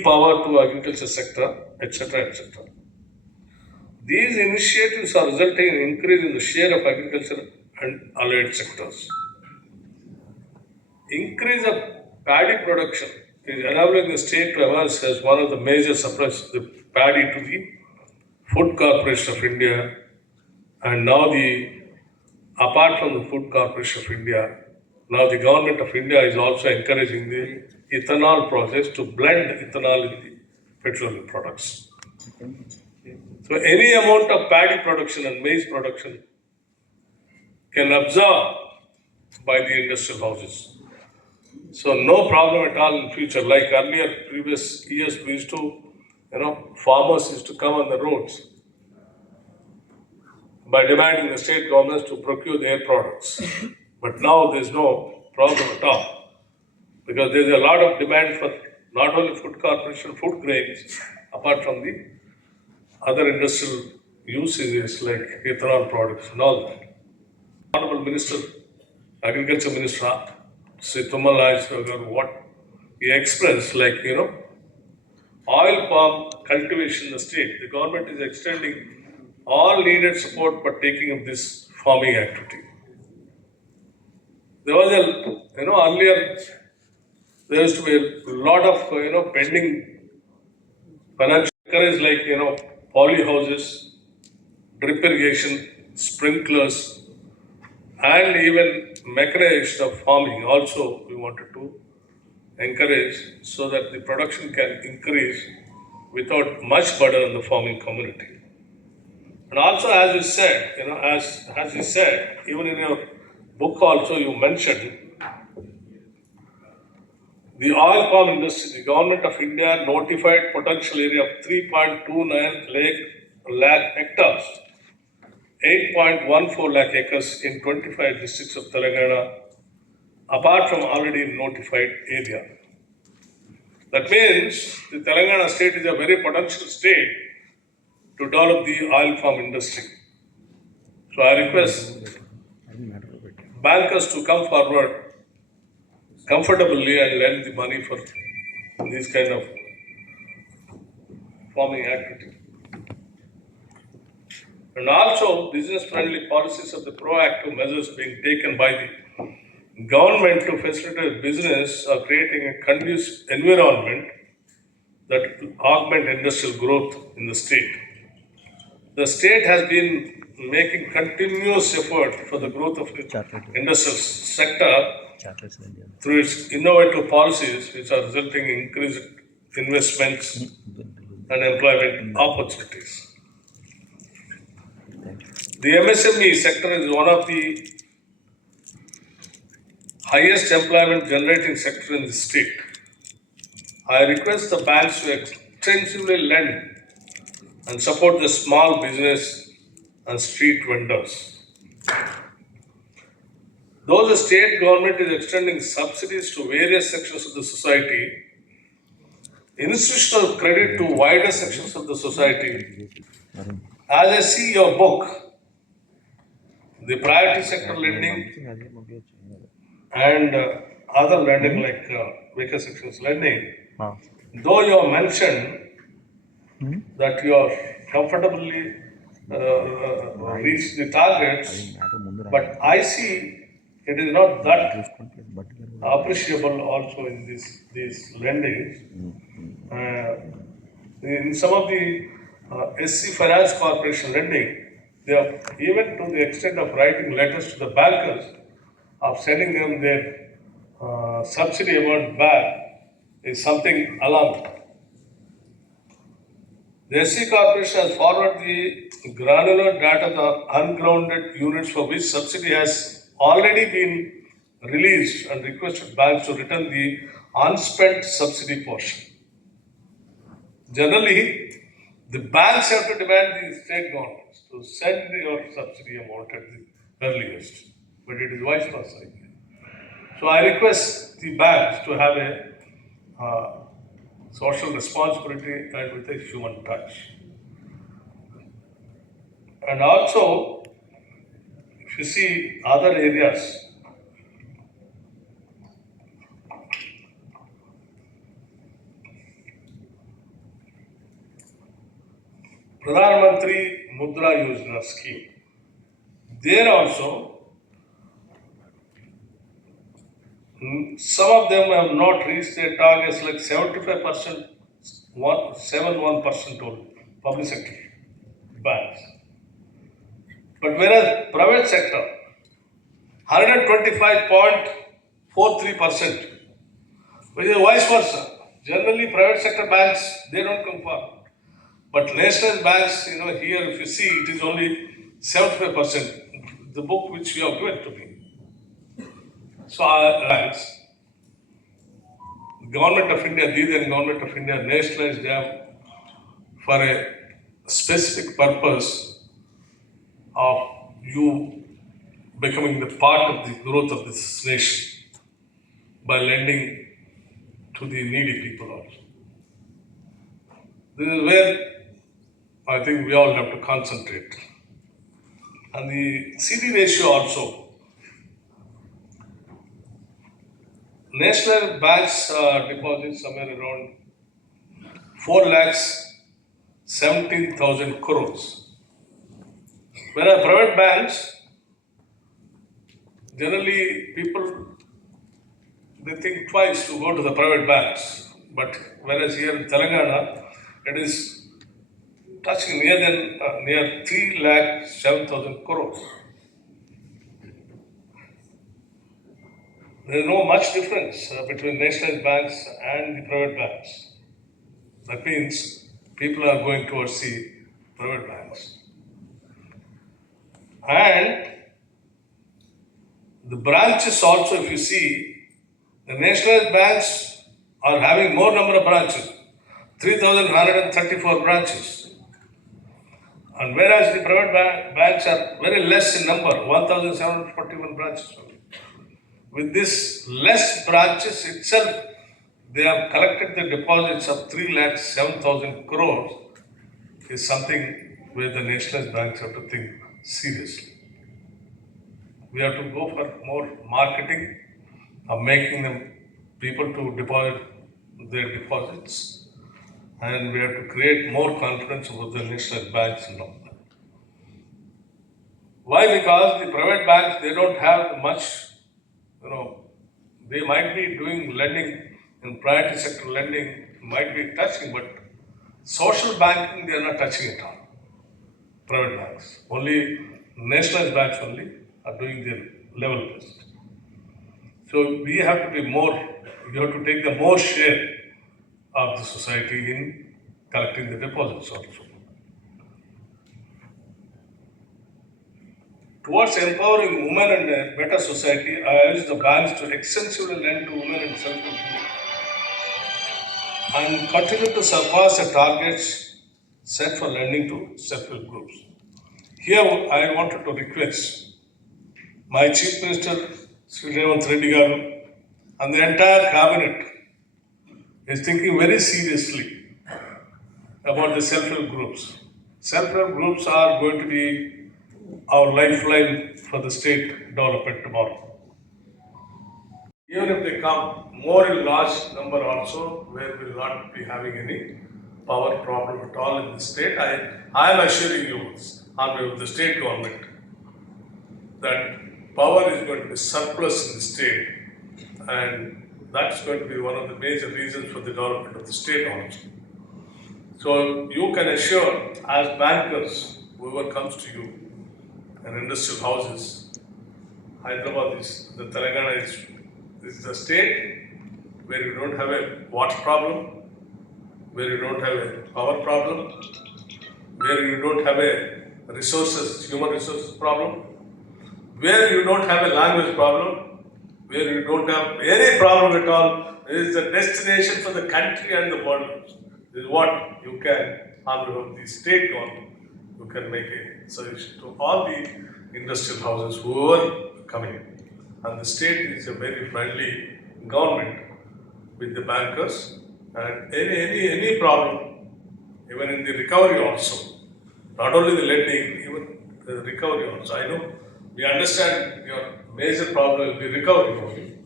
give power to agriculture sector, etc., etc. These initiatives are resulting in increase in the share of agriculture and allied sectors. Increase of paddy production is enabling the state to emerge as one of the major suppliers of the paddy to the Food Corporation of India, and now apart from the Food Corporation of India, now the government of India is also encouraging the ethanol process to blend ethanol in the petroleum products. So any amount of paddy production and maize production can absorb by the industrial houses. So no problem at all in future. Like earlier, previous years, we used to, farmers used to come on the roads by demanding the state governments to procure their products. But now there's no problem at all, because there's a lot of demand for not only food corporation, food grains, apart from the other industrial usages like ethanol products and all that. Honorable Minister, Agriculture Minister, Sri Tumal Nageswara, what he expressed, oil palm cultivation in the state, the government is extending all needed support for taking up this farming activity. There was earlier there used to be a lot of pending financial encourage poly houses, drip irrigation, sprinklers, and even mechanization of farming. Also, we wanted to encourage so that the production can increase without much burden on the farming community. And also, as you said, as you said, even in your book also you mentioned the oil palm industry. The government of India notified potential area of 3.29 lakh hectares, 8.14 lakh acres in 25 districts of Telangana, apart from already notified area. That means the Telangana state is a very potential state to develop the oil palm industry. So I request bankers to come forward comfortably and lend the money for this kind of farming activity. And also business-friendly policies of the proactive measures being taken by the government to facilitate business are creating a conducive environment that will augment industrial growth in the state. The state has been making continuous effort for the growth of the industrial sector through its innovative policies, which are resulting in increased investments and employment opportunities. The MSME sector is one of the highest employment generating sector in the state. I request the banks to extensively lend and support the small business and street vendors. Though the state government is extending subsidies to various sections of the society, institutional credit to wider sections of the society. As I see your book, the priority sector lending and other lending like weaker sections lending, though you have mentioned that you are comfortably reached the targets, but I see it is not that appreciable also in these lendings. In some of the SC Finance Corporation lending, they have even to the extent of writing letters to the bankers of sending them their subsidy amount back is something alarming. The SC Corporation has forwarded the granular data of ungrounded units for which subsidy has already been released and requested banks to return the unspent subsidy portion. Generally, the banks have to demand the state governments to send your subsidy amount at the earliest, but it is vice versa. So I request the banks to have a social responsibility and with a human touch. And also, if you see other areas, Pradhan Mantri Mudra Yojana scheme. There also, some of them have not reached their targets, like 75%, 71% only, public sector banks. But whereas private sector, 125.43%, which is vice versa. Generally, private sector banks, they don't come forward. But national banks, here if you see, it is only 75%, the book which you have given to me. So our banks, Government of India, these and Government of India nationalized them for a specific purpose of you becoming the part of the growth of this nation by lending to the needy people also. This is where I think we all have to concentrate. And the CD ratio also. National banks deposit somewhere around 4,17,000 crores. Whereas private banks, generally people, they think twice to go to the private banks. But whereas here in Telangana, it is touching near 3,07,000 crores. There is no much difference between national banks and the private banks. That means people are going towards the private banks. And the branches also, if you see, the national banks are having more number of branches, 3,134 branches. And whereas the private banks are very less in number, 1,741 branches only. With this less branches itself, they have collected the deposits of 3,07,000 crores is something where the national banks have to think seriously. We have to go for more marketing of making them people to deposit their deposits, and we have to create more confidence about the national banks and all that. Why? Because the private banks, they don't have much, they might be doing lending in priority sector lending, might be touching, but social banking, they are not touching at all. Private banks. Only nationalized banks only are doing their level best. So we have to be more, we have to take the more share of the society in collecting the deposits also. Towards empowering women and a better society, I urge the banks to extensively lend to women and self-help groups and continue to surpass the targets set for lending to self-help groups. Here, I wanted to request my Chief Minister, Sri Revanth Reddy Garu, and the entire cabinet is thinking very seriously about the self-help groups. Self-help groups are going to be our lifeline for the state development tomorrow. Even if they come more in large number also, where we will not be having any power problem at all in the state, I am assuring you, on behalf of the state government, that power is going to be surplus in the state, and that's going to be one of the major reasons for the development of the state also. So you can assure, as bankers, whoever comes to you, and industrial houses, Hyderabad is, the Telangana is the state where you don't have a water problem, where you don't have a power problem, where you don't have a human resources problem, where you don't have a language problem, where you don't have any problem at all. It is the destination for the country and the world. This is what you can, on behalf of the state government, you can make a solution to all the industrial houses who are coming. And the state is a very friendly government with the bankers, and any problem, even in the recovery also, not only the lending, even the recovery also. I know we understand your major problem will be recovery only.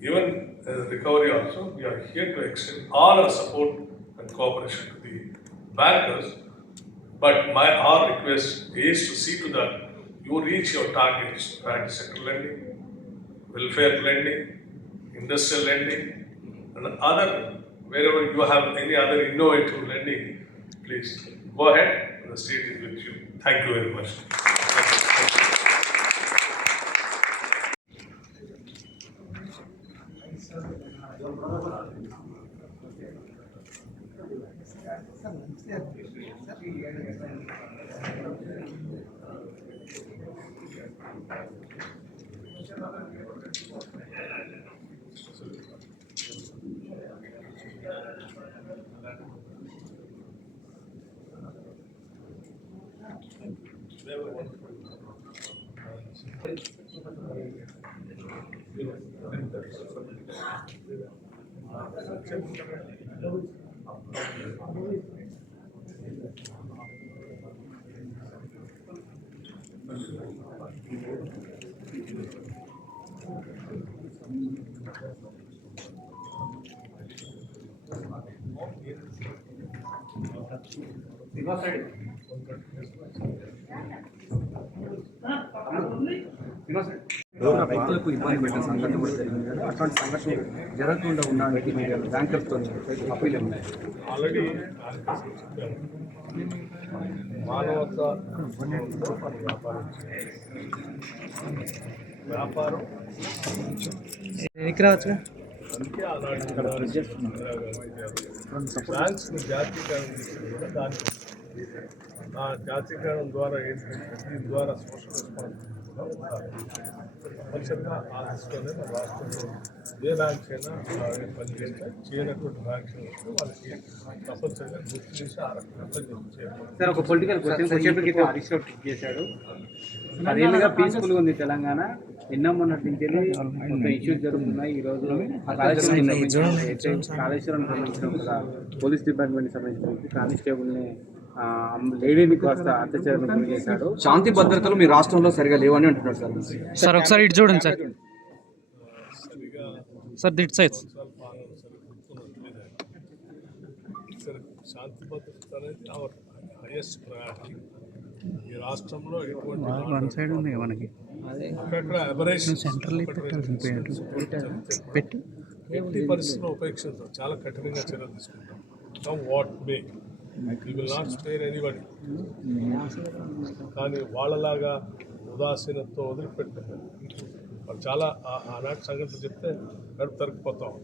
Even recovery also, we are here to extend all our support and cooperation to the bankers But our request is to see to that you reach your targets: private sector lending, welfare lending, industrial lending, and other, wherever you have any other innovative lending, please go ahead. The state is with you. Thank you very much. రైతులకు ఇబ్బంది పెట్టిన సంఘటన కూడా జరిగింది కదా, అటువంటి సంఘటన జరగకుండా ఉండడానికి మీరు బ్యాంకర్స్తో అప్పీల్ ఉన్నాయి. ఆల్రెడీ మానవత వ్యాపారం అందుకే బ్యాంక్స్ జాతీయకరణ చేసింది కూడా దాని ఆ జాతీయకరణం ద్వారా ఏంటంటే దీని ద్వారా సోషల్ రెస్పాన్సిబిలిటీ కూడా ఉండాలి. తప్పనిసరిగా ఆ దృష్టిలోనే మన రాష్ట్రంలో ఏ బ్యాంక్స్ అయినా అలాగే పనిచేస్తే చేయనటువంటి బ్యాంక్స్ వస్తే వాళ్ళకి తప్పనిసరిగా గుర్తు చేసి ఆ రకంగా పనిచేయాలి. సార్, ఒక political question Harish Rao tweet చేశాడు. అదేవిధంగా పీస్ఫుల్గా ఉంది తెలంగాణ, ఎన్నో మొన్నటి నుంచి మొత్తం ఇష్యూస్ జరుగుతున్నాయి. ఈ రోజు కాళేశ్వరం సంబంధించిన పోలీస్ డిపార్ట్మెంట్ సంబంధించిన కానిస్టేబుల్ని లేడీని కాస్త అత్యాచారం గురి చేశాడు. శాంతి భద్రతలు మీ రాష్ట్రంలో సరిగా లేవని అంటున్నారు సార్. సార్ ఒకసారి ఇటు చూడండి సార్. సార్ దిట్ సైజ్ శాంతి భద్రత అనేది అవర్ హైయెస్ట్ ప్రయారిటీ. ఈ రాష్ట్రంలో ఎటువంటి వన్ సైడ్ ఉంది మనకి అక్కడక్కడ అబరేషన్ సెంట్రల్ పెట్టి ఎట్టి పరిస్థితుల్లో ఉపేక్షించాం. చాలా కఠినంగా చర్యలు తీసుకుంటాం. Come what may, we will not spare anybody. కానీ వాళ్ళలాగా ఉదాసీనతో వదిలిపెట్టారు. వాళ్ళు చాలా ఆనాటి సంగతి చెప్తే గడుపు తరిగిపోతాం.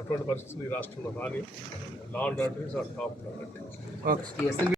అటువంటి పరిస్థితులు ఈ రాష్ట్రంలో రాని. Law and order is our top priority.